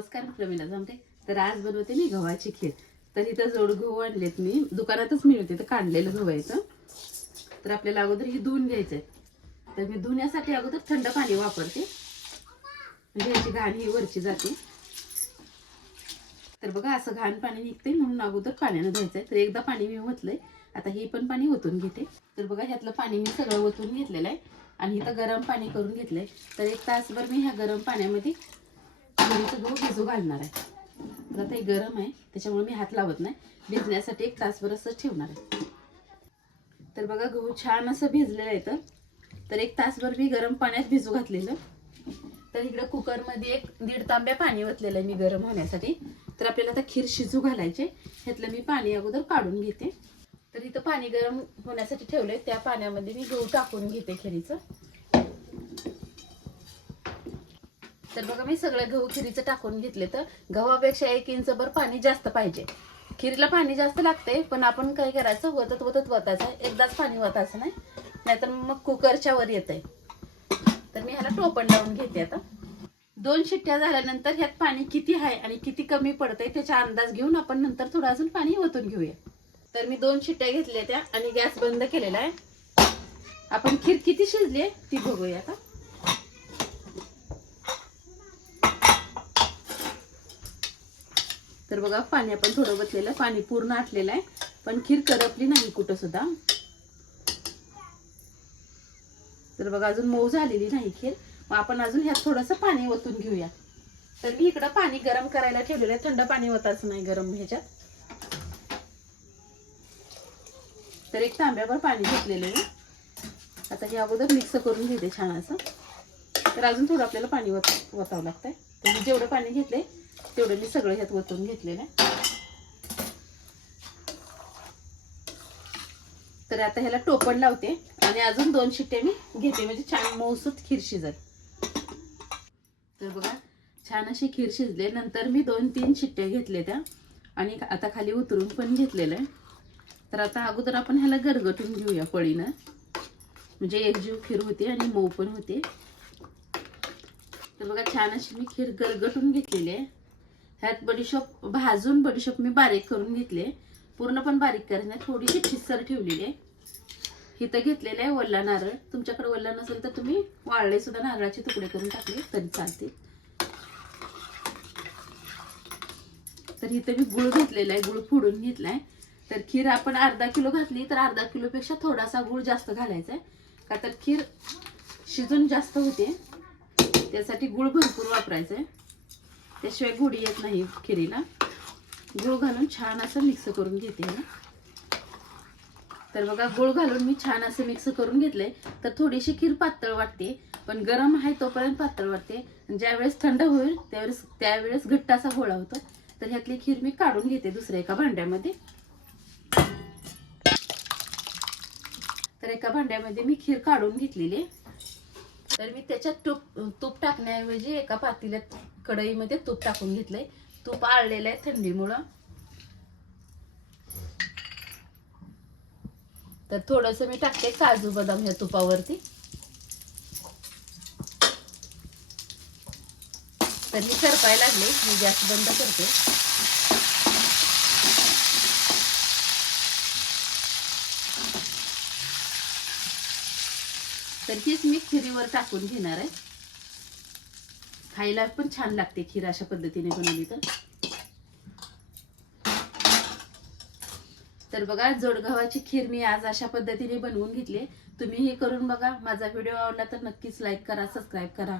नमस्कार प्रमिला जमते तर आज बनवते मी गव्हाची खीर. तर इथं जोड गहू आणलेत मी. दुकानातच मिळते तर काढलेलं गहू आहे तर आपल्याला अगोदर हे धुवून घ्यायचं आहे. तर मी धुण्यासाठी अगोदर थंड पाणी वापरते. म्हणजे याची घाण ही वरची जाते. तर बघा असं घाण पाणी निघते म्हणून अगोदर पाण्यानं धुवायचं आहे. तर एकदा पाणी मी ओतलंय आता हे पण पाणी ओतून घेते. तर बघा ह्यातलं पाणी मी सगळं ओतून घेतलेलं आहे. आणि इथं गरम पाणी करून घेतलंय. तर एक तासभर मी ह्या गरम पाण्यामध्ये घरीचं गहू भिजू घालणार आहे. तर आता हे गरम आहे त्याच्यामुळे मी हात लावत नाही. भिजण्यासाठी एक तासभर असं ठेवणार आहे. तर बघा गहू छान असं भिजलेलं आहे तर. तर एक तासभर मी गरम पाण्यात भिजू घातलेलं. तर इकडं कुकरमध्ये एक दीड तांब्या पाणी ओतलेलं आहे मी गरम होण्यासाठी. तर आपल्याला आता खीर शिजू घालायचे ह्यातलं मी पाणी अगोदर काढून घेते. तर इथं पाणी गरम होण्यासाठी ठेवलं आहे त्या पाण्यामध्ये मी गहू टाकून घेते खिरीचं. तर बघा मी सगळं गहू खिरीचं टाकून घेतले तर गव्हापेक्षा एक इंच भर पाणी जास्त पाहिजे. खिरीला पाणी जास्त लागते पण आपण काय करायचं वतत वतत वतायचं. एकदाच पाणी वतायचं नाही नाहीतर मग कुकरच्या वर येतंय. तर मी ह्याला टोपण लावून घेते आता. दोन शिट्ट्या झाल्यानंतर ह्यात पाणी किती आहे आणि किती कमी पडतंय त्याचा अंदाज घेऊन आपण नंतर थोडं अजून पाणी ओतून घेऊया. तर मी दोन शिट्ट्या घेतल्या त्या आणि गॅस बंद केलेला आहे. आपण खीर किती शिजली आहे ती बघूया आता. तर बघा पाणी आपण थोडं बसलेलं पाणी पूर्ण आटलेलं आहे. पण खीर करपली नाही कुठं सुद्धा. तर बघा अजून मऊ झालेली नाही खीर. मग आपण अजून ह्यात थोडंसं पाणी ओतून घेऊया. तर मी इकडं पाणी गरम करायला ठेवलेलं आहे. थंड पाणी ओतायचं नाही गरम ह्याच्यात. तर एक तांब्यावर पाणी घेतलेलं आहे आता हे अगोदर मिक्स करून घेते छान असं. तर अजून थोडं आपल्याला पाणी वत वतावं लागतंय. तर मी जेवढं पाणी घेतलंय तेवढं मी सगळं ह्यात वतून घेतलेलं आहे तर आता ह्याला टोपण लावते आणि अजून दोन शिट्ट्या मी घेते म्हणजे छान मऊसूत खीर शिजल. तर बघा छान अशी खीर शिजले. नंतर मी दोन तीन शिट्ट्या घेतल्या त्या आणि आता खाली उतरून पण घेतलेलं आहे. तर आता अगोदर आपण ह्याला गरगटून घेऊया पळीनं. म्हणजे एकजीव खीर होते आणि मऊ पण होते. तर बघा छान अशी मी खीर गरगटून घेतलेली आहे. ह्यात बडीशोप भाजून बडीशोप मी बारीक करून घेतले. पूर्ण पण बारीक करायची थोडीशी ठिस्सर ठेवलेली आहे. इथं घेतलेलं आहे वल्ला नारळ. तुमच्याकडे वल्ला नसेल तर तुम्ही वाळले सुद्धा नारळाचे तुकडे करून टाकले तरी चालतील तर इथं मी गुळ घेतलेला आहे गुळ फोडून घेतलाय. तर खीर आपण अर्धा किलो घातली तर अर्धा किलोपेक्षा थोडासा गुळ जास्त घालायचा आहे. का तर खीर शिजून जास्त होते. त्यासाठी गुळ भरपूर वापरायचं आहे. त्याशिवाय गोडी येत नाही खिरीला. गुळ घालून छान असं मिक्स करून घेते ना तर बघा गुळ घालून मी छान असं मिक्स करून घेतलंय. तर थोडीशी खीर पातळ वाटते पण गरम आहे तोपर्यंत पातळ वाटते. आणि ज्यावेळेस थंड होईल त्यावेळेस त्यावेळेस घट्ट असा गोळा होतो. तर ह्यातली खीर मी काढून घेते दुसऱ्या एका भांड्यामध्ये. तर एका भांड्यामध्ये मी खीर काढून घेतलेली तर मी त्याच्यात तूप तूप टाकण्याऐवजी एका पातीला कढईमध्ये तूप टाकून घेतलंय. तूप आळलेलं आहे थंडीमुळं. तर थोडस मी टाकते काजू बदाम ह्या तुपावरती. तर मी सरपाय लागले मी गॅस बंद करते. तर हीच मी खिरीवर टाकून घेणार आहे. खायला पण छान लागते खीर अशा पद्धतीने बनवली तर. तर बघा जोडगव्हाची खीर मी आज अशा पद्धतीने बनवून घेतली तुम्ही हे करून बघा. माझा व्हिडिओ आवडला तर नक्कीच लाईक करा सबस्क्राईब करा.